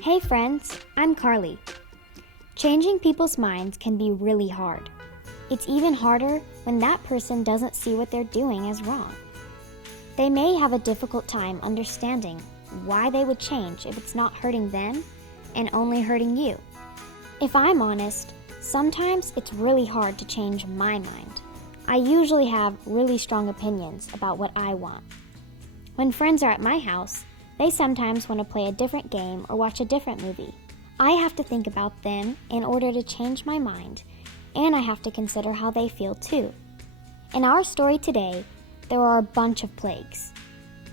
Hey friends, I'm Carly. Changing people's minds can be really hard. It's even harder when that person doesn't see what they're doing as wrong. They may have a difficult time understanding why they would change if it's not hurting them and only hurting you. If I'm honest, sometimes it's really hard to change my mind. I usually have really strong opinions about what I want. When friends are at my house, they sometimes want to play a different game or watch a different movie. I have to think about them in order to change my mind, and I have to consider how they feel too. In our story today, there are a bunch of plagues.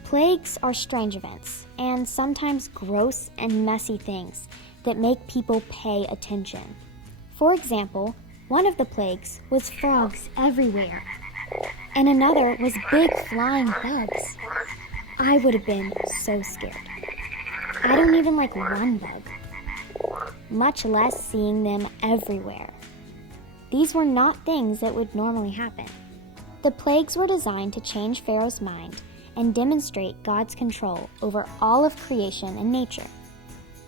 Plagues are strange events, and sometimes gross and messy things that make people pay attention. For example, one of the plagues was frogs everywhere, and another was big flying bugs. I would have been so scared. I don't even like one bug, much less seeing them everywhere. These were not things that would normally happen. The plagues were designed to change Pharaoh's mind and demonstrate God's control over all of creation and nature.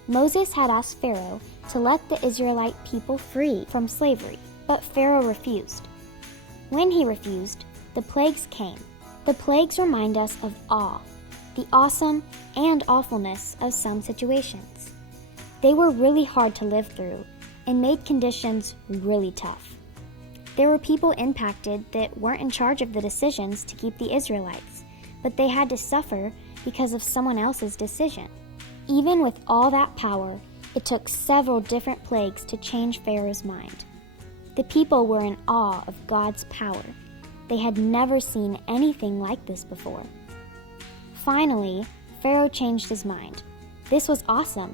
Moses had asked Pharaoh to let the Israelite people free from slavery, but Pharaoh refused. When he refused, the plagues came. The plagues remind us of awe, the awesome and awfulness of some situations. They were really hard to live through and made conditions really tough. There were people impacted that weren't in charge of the decisions to keep the Israelites, but they had to suffer because of someone else's decision. Even with all that power, it took several different plagues to change Pharaoh's mind. The people were in awe of God's power. They had never seen anything like this before. Finally, Pharaoh changed his mind. This was awesome.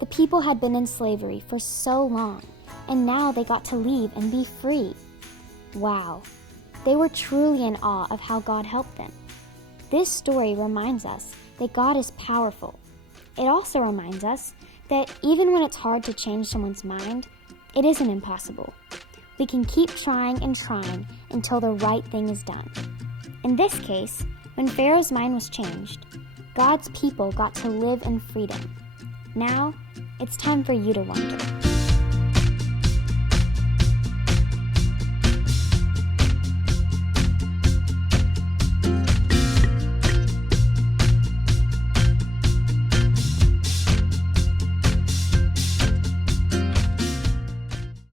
The people had been in slavery for so long, and now they got to leave and be free. Wow, they were truly in awe of how God helped them. This story reminds us that God is powerful. It also reminds us that even when it's hard to change someone's mind, it isn't impossible. We can keep trying and trying until the right thing is done. In this case, when Pharaoh's mind was changed, God's people got to live in freedom. Now, it's time for you to wonder.